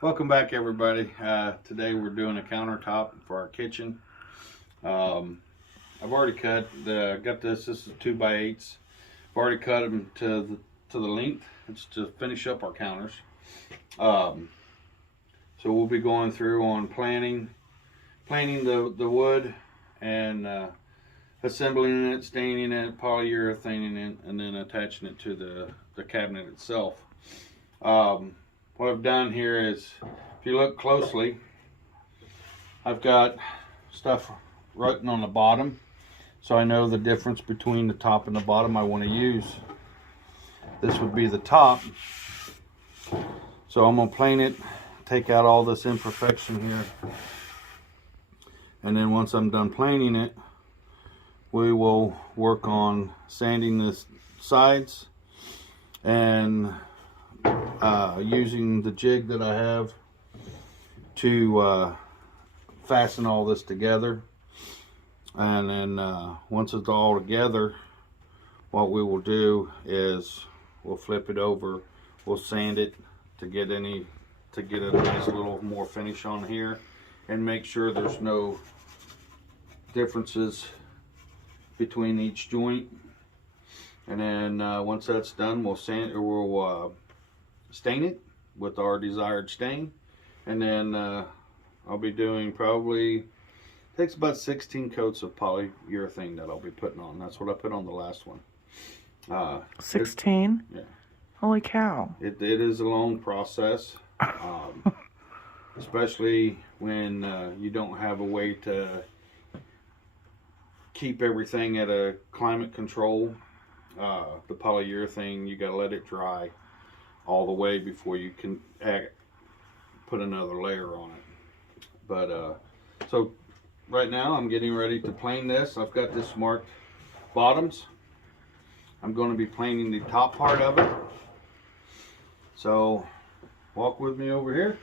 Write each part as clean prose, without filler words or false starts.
Welcome back, everybody. Today we're doing a countertop for our kitchen. I've already cut got this is 2x8s. I've already cut them to the length. It's to finish up our counters. So we'll be going through on planing the wood and assembling it, staining it, polyurethaning it, and then attaching it to the cabinet itself. What I've done here is, if you look closely, I've got stuff written on the bottom, so I know the difference between the top and the bottom I want to use. This would be the top, so I'm going to plane it, take out all this imperfection here, and then once I'm done planing it, we will work on sanding the sides and using the jig that I have to fasten all this together. And then once it's all together, what we will do is we'll flip it over, we'll sand it to get a nice little more finish on here and make sure there's no differences between each joint. And then once that's done, we'll stain it with our desired stain, and then I'll be doing probably, takes about 16 coats of polyurethane that I'll be putting on. That's what I put on the last one. 16? Yeah. Holy cow. It is a long process, especially when you don't have a way to keep everything at a climate control. The polyurethane, you gotta let it dry all the way before you can put another layer on it. But so right now I'm getting ready to plane this. I've got this marked bottoms. I'm going to be planing the top part of it. So walk with me over here.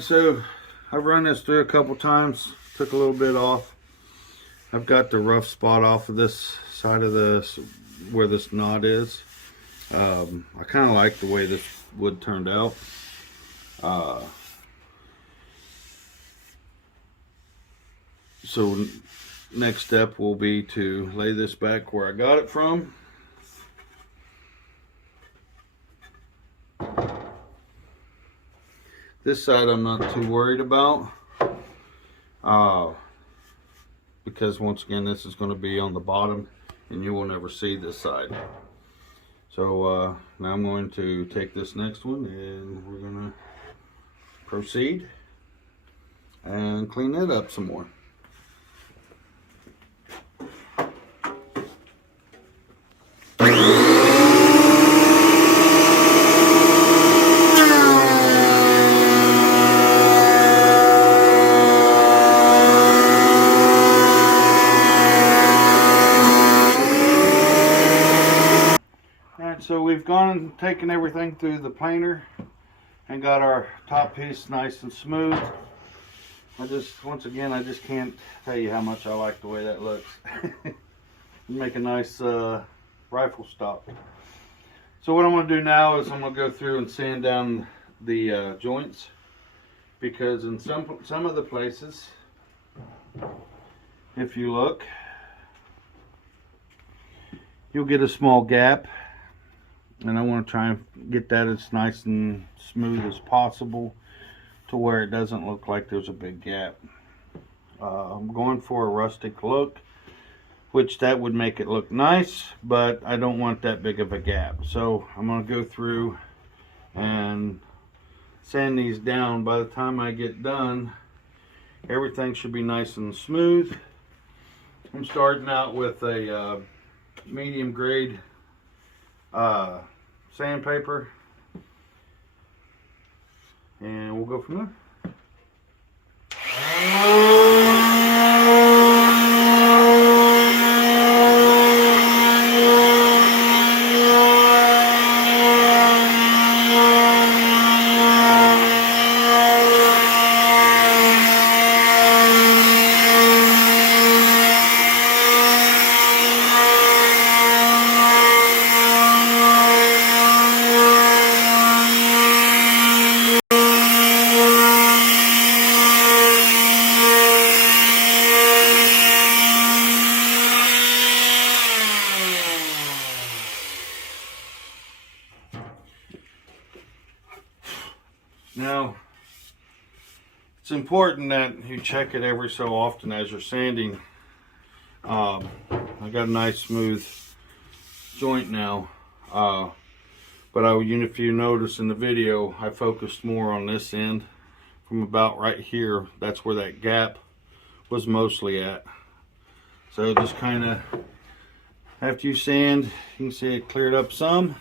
So I've run this through a couple times, took a little bit off. I've got the rough spot off of this side of this where this knot is. I kind of like the way this wood turned out. So next step will be to lay this back where I got it from. This side I'm not too worried about because once again this is going to be on the bottom and you will never see this side. So now I'm going to take this next one and we're going to proceed and clean that up some more. So we've gone and taken everything through the planer and got our top piece nice and smooth. Once again, I just can't tell you how much I like the way that looks. Make a nice rifle stock. So what I'm going to do now is I'm going to go through and sand down the joints, because in some of the places if you look, you'll get a small gap, and I want to try and get that as nice and smooth as possible to where it doesn't look like there's a big gap. I'm going for a rustic look, which that would make it look nice, but I don't want that big of a gap. So I'm going to go through and sand these down. By the time I get done, everything should be nice and smooth. I'm starting out with a medium grade sandpaper, and we'll go from there. Now, it's important that you check it every so often as you're sanding. I got a nice smooth joint now, but if you notice in the video, I focused more on this end from about right here. That's where that gap was mostly at. So just kind of, after you sand, you can see it cleared up some.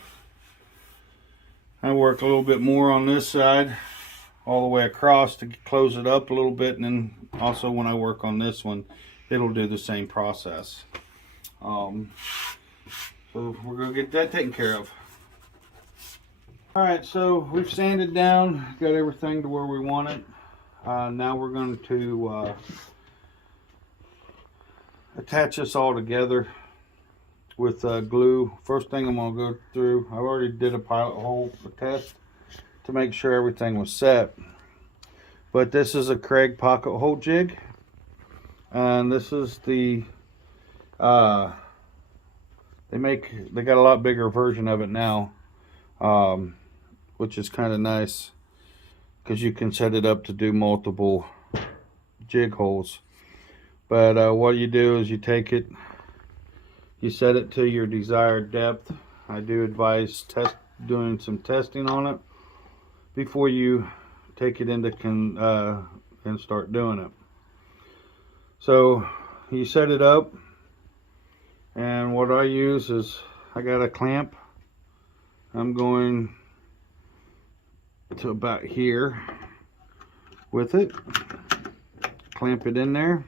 I work a little bit more on this side all the way across to close it up a little bit, and then also when I work on this one, it'll do the same process. So we're going to get that taken care of. Alright, so we've sanded down, got everything to where we want it. Now we're going to attach this all together with glue. First thing I'm going to go through, I already did a pilot hole test to make sure everything was set. But this is a Craig pocket hole jig, and this is the they got a lot bigger version of it now, which is kind of nice because you can set it up to do multiple jig holes. But what you do is you take it, you set it to your desired depth. I do advise doing some testing on it before you take it into and start doing it. So you set it up, and what I use is I got a clamp. I'm going to about here with it, clamp it in there,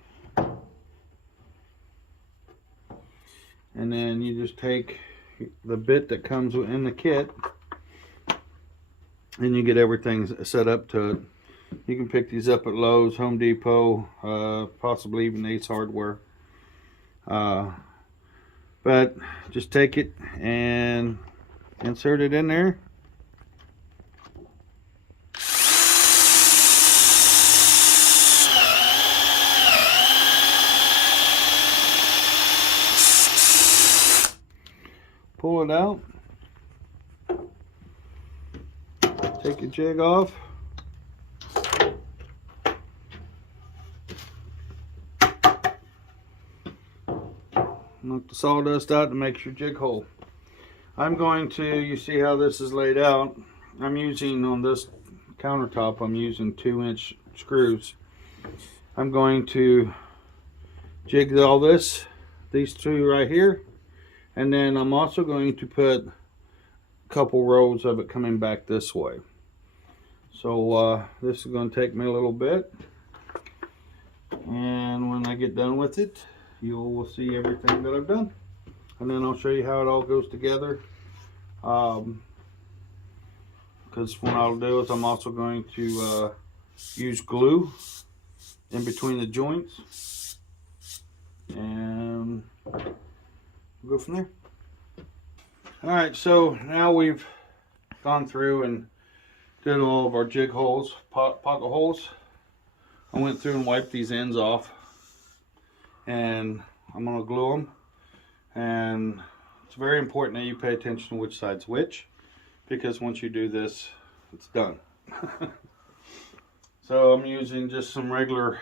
and then you just take the bit that comes in the kit and you get everything set up to it. You can pick these up at Lowe's, Home Depot, possibly even Ace Hardware. But just take it and insert it in there. Pull it out. Take your jig off. Knock the sawdust out to make your jig hole. I'm going to, you see how this is laid out. I'm using, on this countertop, I'm using 2-inch screws. I'm going to jig all these two right here. And then I'm also going to put a couple rows of it coming back this way. So this is going to take me a little bit. And when I get done with it, you will see everything that I've done. And then I'll show you how it all goes together. Because what I'll do is I'm also going to use glue in between the joints. And we'll go from there. Alright, so now we've gone through and did all of our jig holes, pocket holes. I went through and wiped these ends off. and I'm going to glue them. And it's very important that you pay attention to which side's which, because once you do this, it's done. So I'm using just some regular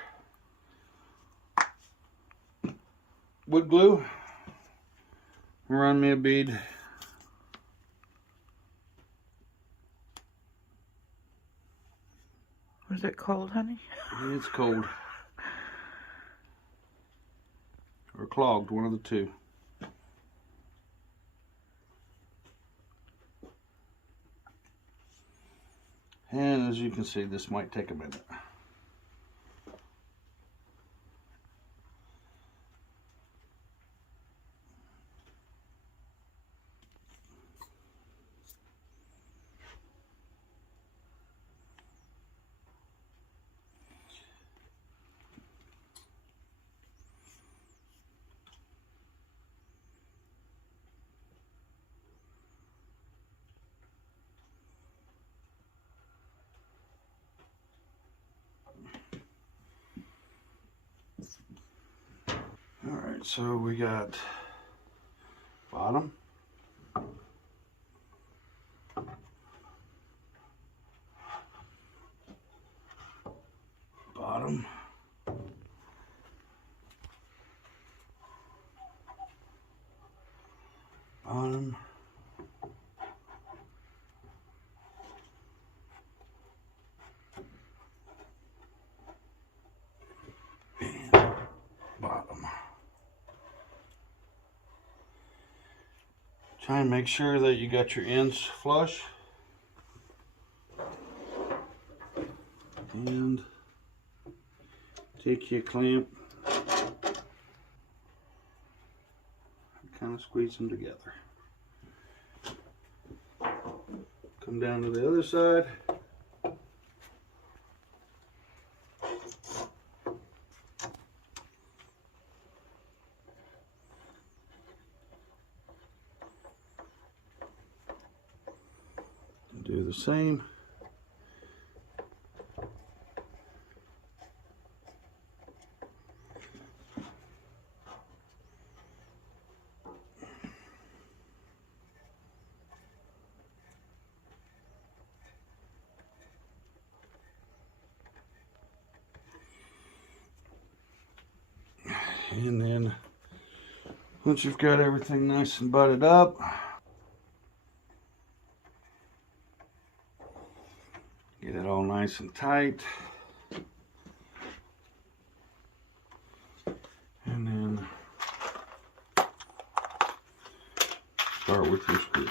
wood glue. Run me a bead. Was it cold, honey? It's cold. Or clogged, one of the two. And as you can see, this might take a minute. Alright, so we got bottom, bottom, bottom, and bottom. Try and make sure that you got your ends flush. And take your clamp, kind of squeeze them together. Come down to the other side. Do the same. And then once you've got everything nice and butted up, get it all nice and tight. And then start with your screws.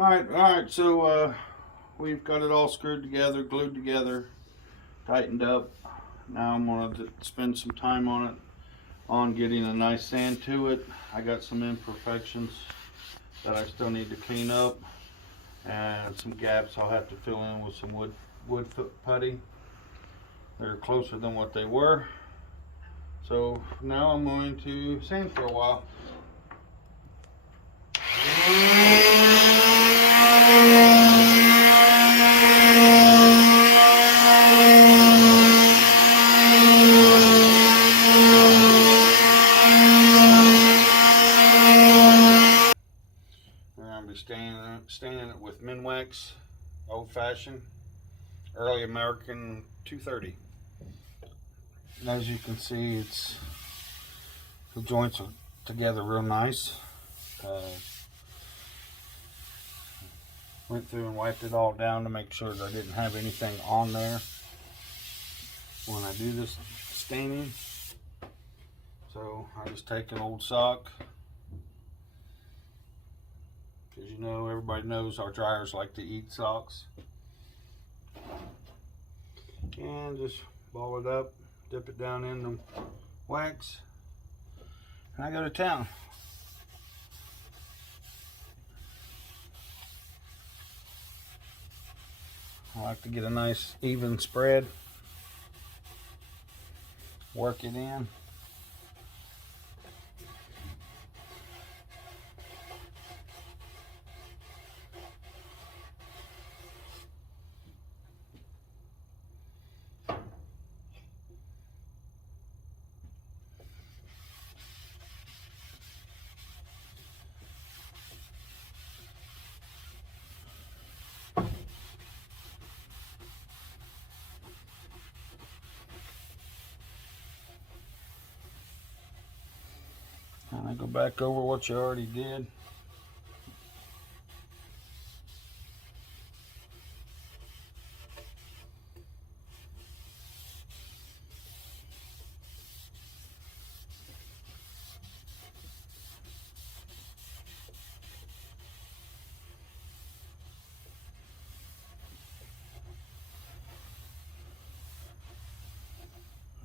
Alright, so we've got it all screwed together, glued together, tightened up. Now I'm going to spend some time on getting a nice sand to it. I got some imperfections that I still need to clean up, and some gaps I'll have to fill in with some wood putty. They're closer than what they were. So now I'm going to sand for a while. I'm going to be staining it with Minwax, old fashioned, early American 230. And as you can see, the joints are together real nice. Went through and wiped it all down to make sure that I didn't have anything on there when I do this staining. So I just take an old sock, because you know, everybody knows our dryers like to eat socks, and just ball it up, dip it down in the wax, and I go to town. I like to get a nice even spread, work it in. And I go back over what you already did.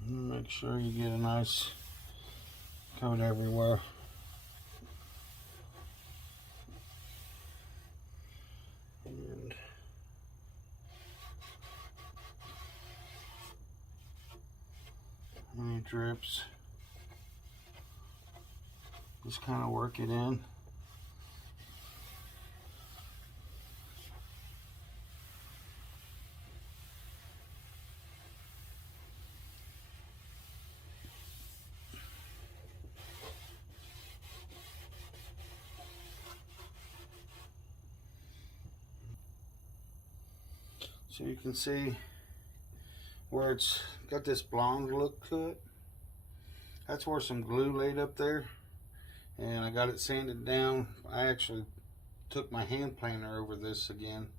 Make sure you get a nice coat everywhere. And any drips, just kind of work it in. So you can see where it's got this blonde look to it. That's where some glue laid up there, and I got it sanded down. I actually took my hand planer over this again,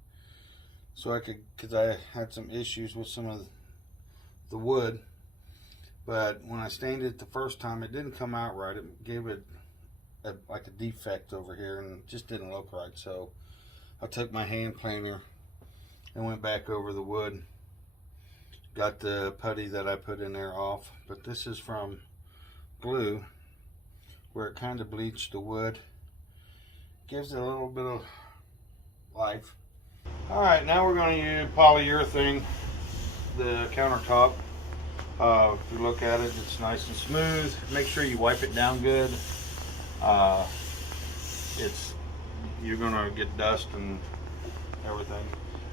so I could, because I had some issues with some of the wood. But when I stained it the first time, it didn't come out right. It gave it like a defect over here, and it just didn't look right. So I took my hand planer and went back over the wood. Got the putty that I put in there off, but this is from glue, where it kind of bleached the wood. Gives it a little bit of life. All right, now we're going to use polyurethane, the countertop. If you look at it, it's nice and smooth. Make sure you wipe it down good. You're going to get dust and everything.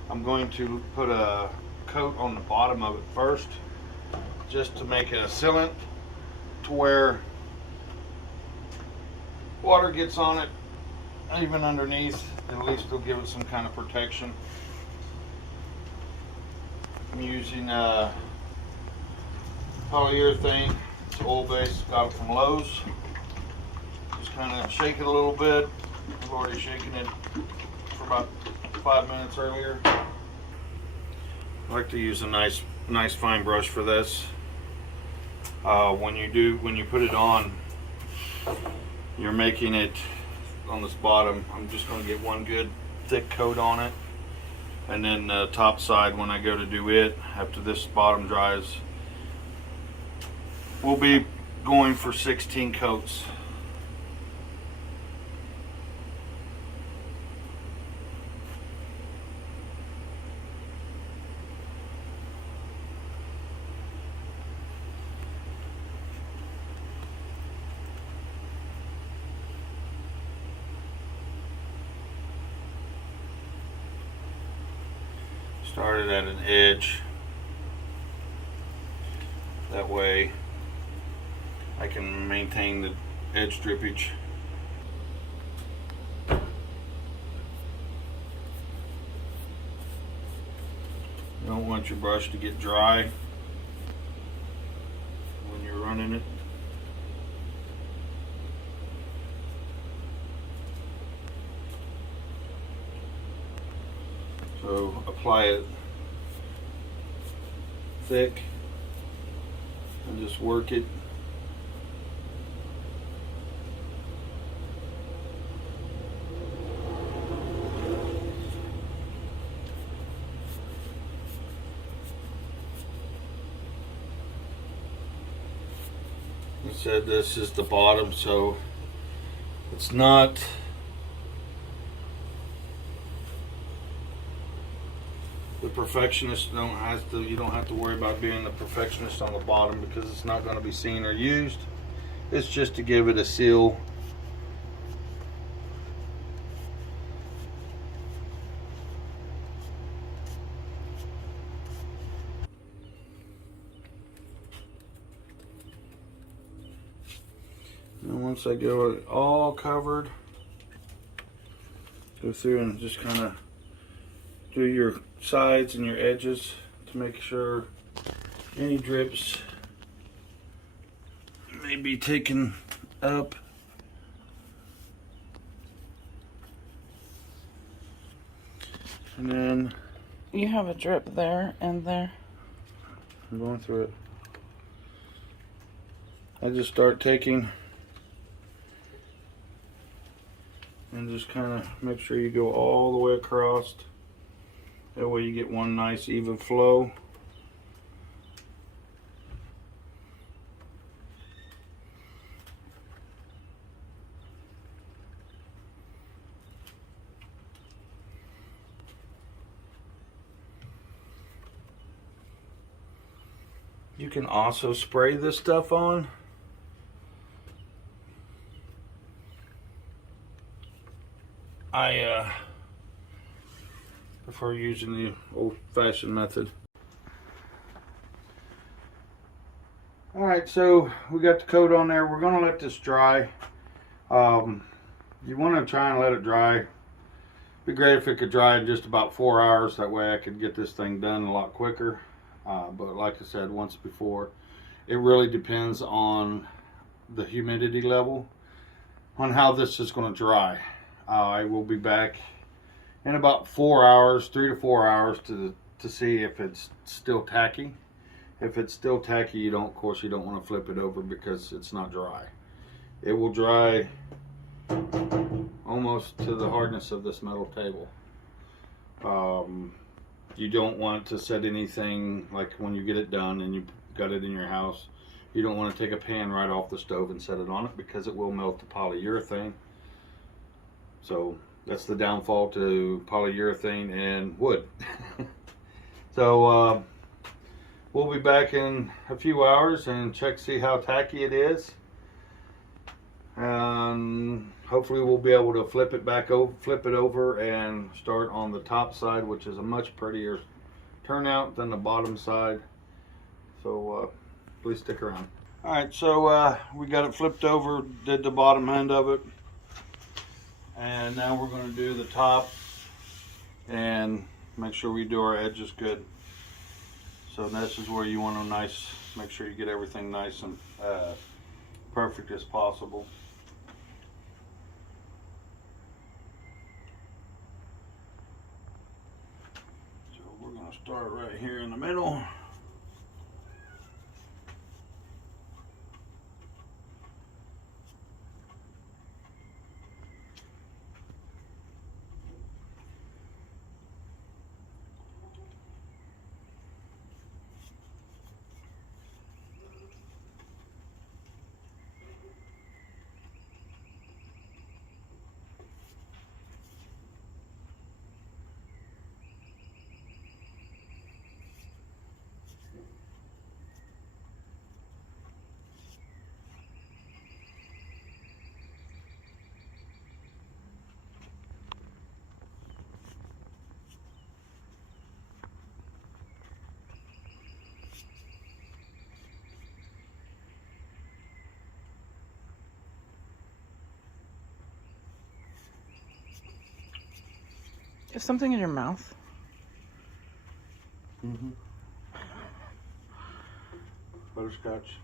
I'm going to put a coat on the bottom of it first, just to make it a sealant, to where water gets on it, even underneath. At least it'll give it some kind of protection. I'm using polyurethane. It's oil-based. Got it from Lowe's. Just kind of shake it a little bit. I've already shaken it for about 5 minutes earlier. I like to use a nice fine brush for this. When you put it on, you're making it on this bottom. I'm just going to get one good thick coat on it, and then the top side, when I go to do it after this bottom dries, we'll be going for 16 coats. Started at an edge. That way I can maintain the edge drippage. You don't want your brush to get dry when you're running it. So apply it thick and just work it. I said this is the bottom, so it's not the perfectionist. You don't have to worry about being the perfectionist on the bottom, because it's not going to be seen or used. It's just to give it a seal. And once I get it all covered, go through and just kind of do your sides and your edges to make sure any drips may be taken up. And then you have a drip there and there. I'm going through it. I just start taking and just kind of make sure you go all the way across. That way you get one nice even flow. You can also spray this stuff on. I prefer using the old-fashioned method. Alright, so we got the coat on there. We're going to let this dry. You want to try and let it dry. It'd be great if it could dry in just about 4 hours. That way I could get this thing done a lot quicker. But like I said once before, it really depends on the humidity level, on how this is going to dry. I will be back in about 4 hours, 3 to 4 hours, to see if it's still tacky. If it's still tacky, of course you don't want to flip it over because it's not dry. It will dry almost to the hardness of this metal table. You don't want to set anything, like when you get it done and you got it in your house, you don't want to take a pan right off the stove and set it on it, because it will melt the polyurethane. So that's the downfall to polyurethane and wood. So we'll be back in a few hours and see how tacky it is, and hopefully we'll be able to flip it over and start on the top side, which is a much prettier turnout than the bottom side. So please stick around. All right, so we got it flipped over, did the bottom end of it, and now we're going to do the top and make sure we do our edges good. So this is where you want to make sure you get everything nice and perfect as possible. So we're going to start right here in the middle. Is something in your mouth? Mm-hmm. Butterscotch.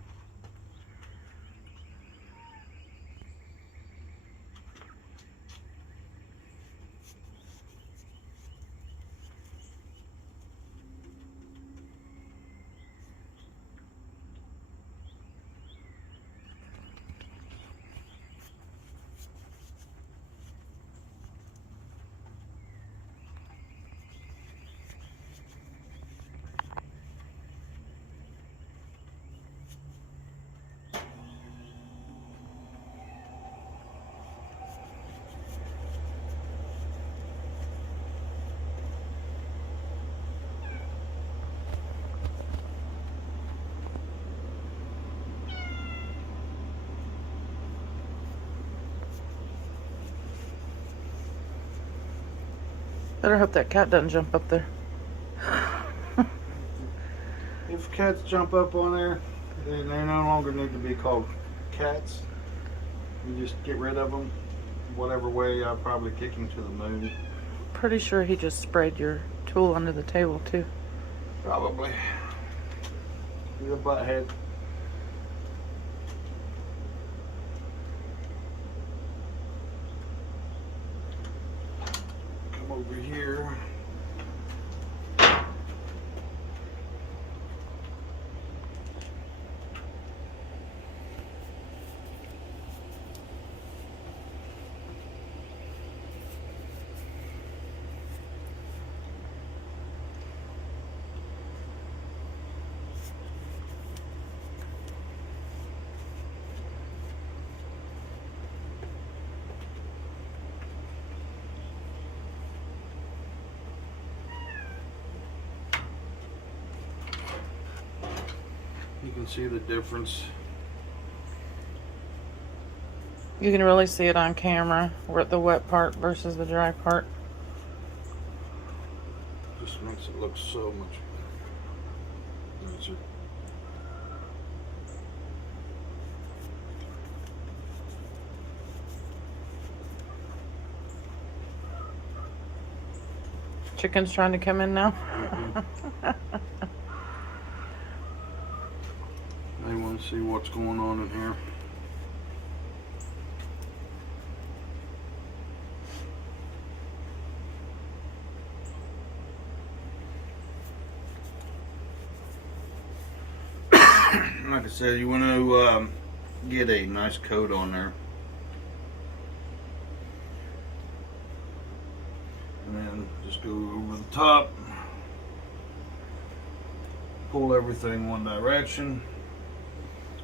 Better hope that cat doesn't jump up there. If cats jump up on there, then they no longer need to be called cats. You just get rid of them. Whatever way, I'll probably kick him to the moon. Pretty sure he just sprayed your tool under the table too. Probably. He's a butthead. Come over here. You can see the difference. You can really see it on camera, where the wet part versus the dry part. Just makes it look so much nicer. Chicken's trying to come in now. They want to see what's going on in here. Like I said, you want to get a nice coat on there. And then just go over the top. Pull everything one direction.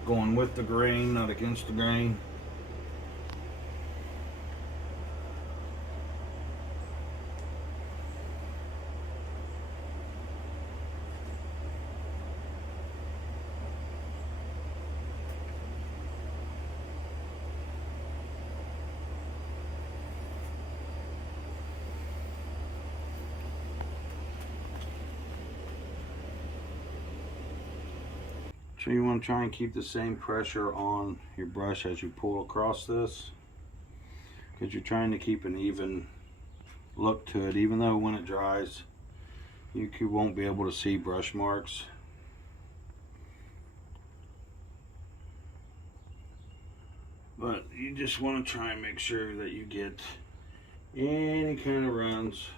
Going with the grain, not against the grain. So you want to try and keep the same pressure on your brush as you pull across this, because you're trying to keep an even look to it, even though when it dries you won't be able to see brush marks. But you just want to try and make sure that you get any kind of runs.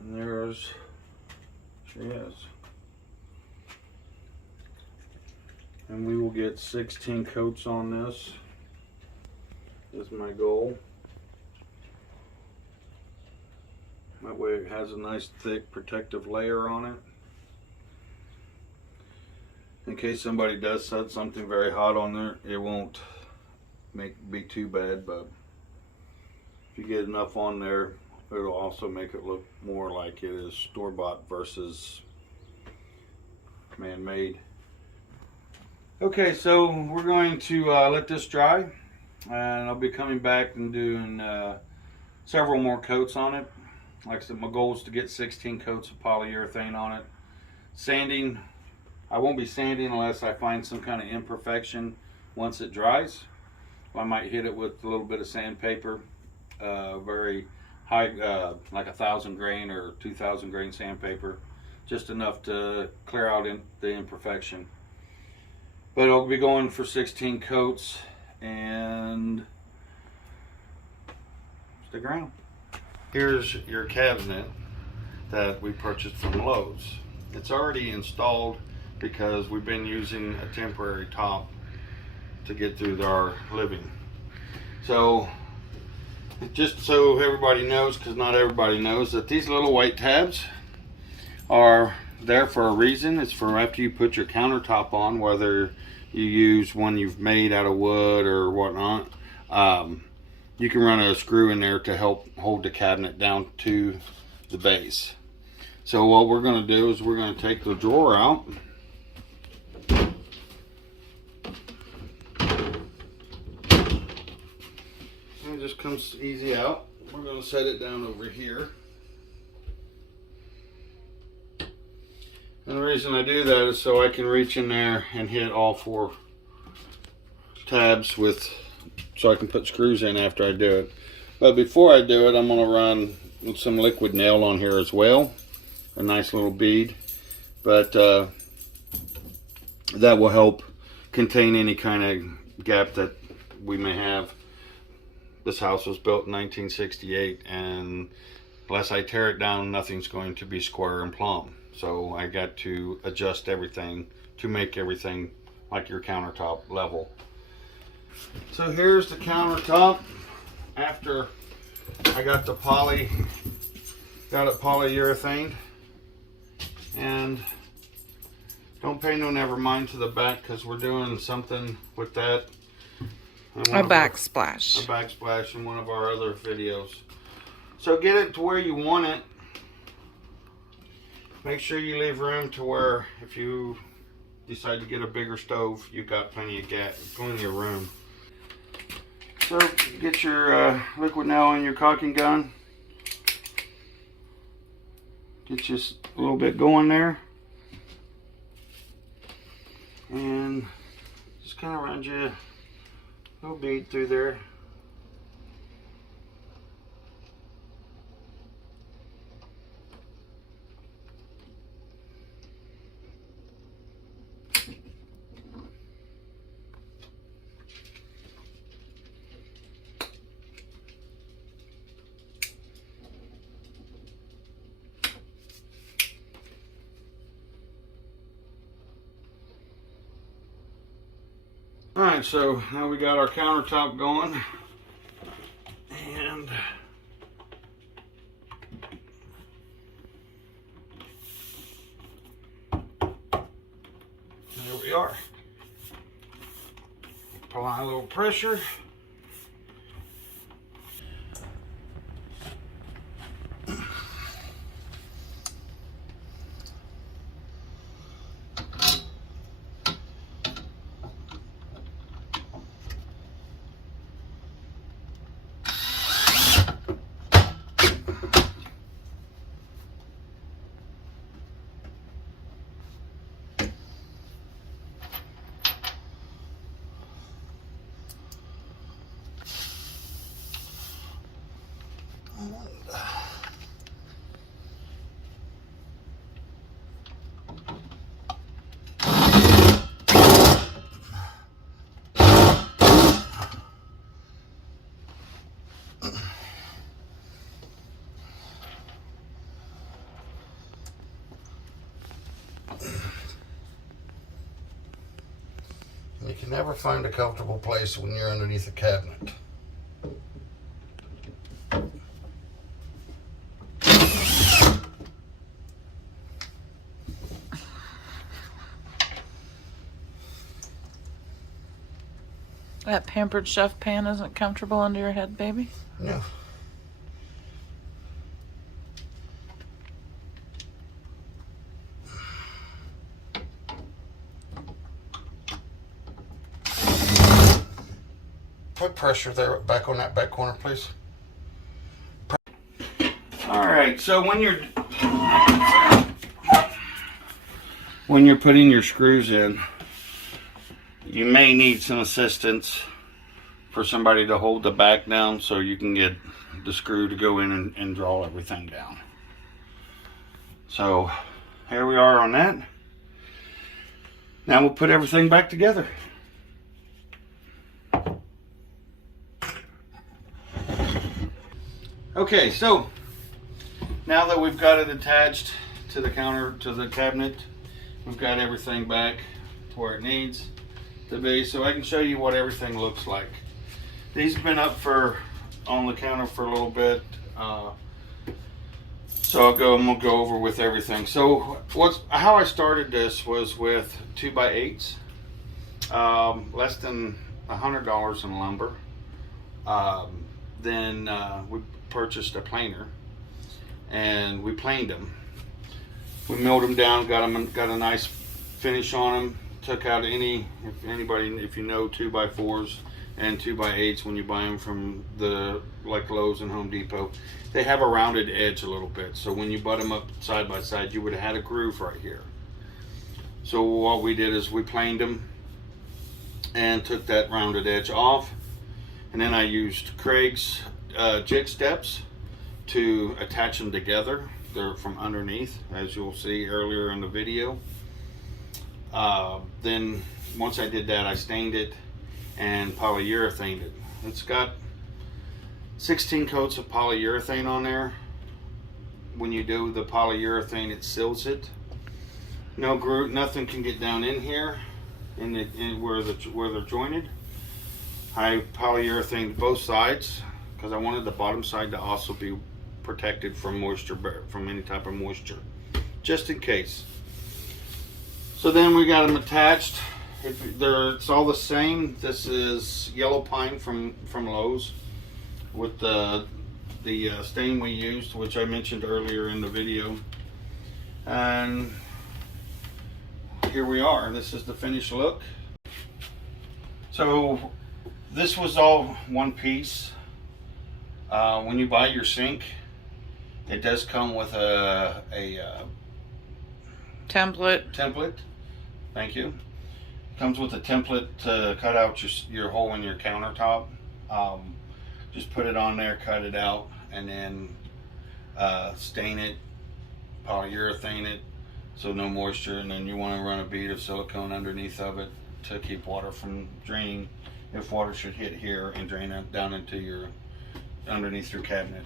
And there's, she is. And we will get 16 coats on this. Is my goal. That way it has a nice thick protective layer on it. In case somebody does set something very hot on there, it won't be too bad, but if you get enough on there, it'll also make it look more like it is store-bought versus man-made. Okay, so we're going to let this dry, and I'll be coming back and doing several more coats on it. Like I said, my goal is to get 16 coats of polyurethane on it. Sanding, I won't be sanding unless I find some kind of imperfection once it dries. I might hit it with a little bit of sandpaper, very high, like 1,000 grain or 2,000 grain sandpaper, just enough to clear out the imperfection. But I'll be going for 16 coats, and stick around. Here's your cabinet that we purchased from Lowe's. It's already installed because we've been using a temporary top to get through our living. So just so everybody knows, because not everybody knows, that these little white tabs are there for a reason. It's for after you put your countertop on, whether you use one you've made out of wood or whatnot. You can run a screw in there to help hold the cabinet down to the base. So what we're going to do is we're going to take the drawer out. And it just comes easy out. We're going to set it down over here. And the reason I do that is so I can reach in there and hit all 4 tabs so I can put screws in after I do it. But before I do it, I'm going to run some liquid nail on here as well. A nice little bead. But that will help contain any kind of gap that we may have. This house was built in 1968, and unless I tear it down, nothing's going to be square and plumb. So I got to adjust everything to make everything like your countertop level. So here's the countertop after I got the polyurethane. And don't pay no never mind to the back, because we're doing something with that. A backsplash. A backsplash in one of our other videos. So get it to where you want it. Make sure you leave room to where if you decide to get a bigger stove, you've got plenty of room. So get your liquid nail in your caulking gun. Get just a little bit going there. And just kind of run you a little bead through there. Alright, so now we got our countertop going, and there we are. Apply a little pressure. You can never find a comfortable place when you're underneath a cabinet. That Pampered Chef pan isn't comfortable under your head, baby? No. Put pressure there, back on that back corner, please. All right, so when you're putting your screws in, you may need some assistance for somebody to hold the back down so you can get the screw to go in and draw everything down. So here we are on that. Now we'll put everything back together. Okay, so now that we've got it attached to the cabinet, we've got everything back to where it needs to be, so I can show you what everything looks like. These have been up on the counter for a little bit, so I'm gonna go over with everything. So how I started this was with 2x8s, less than $100 in lumber. Then we purchased a planer and we planed them. We milled them down, got a nice finish on them. Took out if you know 2x4s and 2x8s when you buy them from like Lowe's and Home Depot, they have a rounded edge a little bit. So when you butt them up side by side, you would have had a groove right here. So what we did is we planed them and took that rounded edge off, and then I used Craig's jig steps to attach them together. They're from underneath, as you'll see earlier in the video. Then once I did that, I stained it and polyurethaned it. It's got 16 coats of polyurethane on there. When you do the polyurethane, it seals it. No groove, nothing can get down in here, where they're jointed. I polyurethaned both sides because I wanted the bottom side to also be protected from moisture, from any type of moisture, just in case. So then we got them attached. It's all the same. This is yellow pine from Lowe's with the stain we used, which I mentioned earlier in the video. And here we are. This is the finished look. So this was all one piece. When you buy your sink, it does come with a template. Thank you. Comes with a template to cut out your hole in your countertop. Just put it on there, cut it out, and then stain it, polyurethane it, so no moisture. And then you want to run a bead of silicone underneath of it to keep water from draining. If water should hit here and drain it down into underneath your cabinet.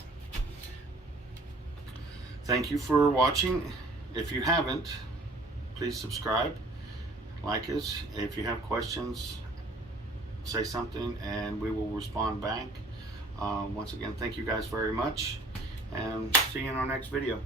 Thank you for watching. If you haven't, please subscribe, like us. If you have questions, say something and we will respond back. Once again, thank you guys very much, and see you in our next video.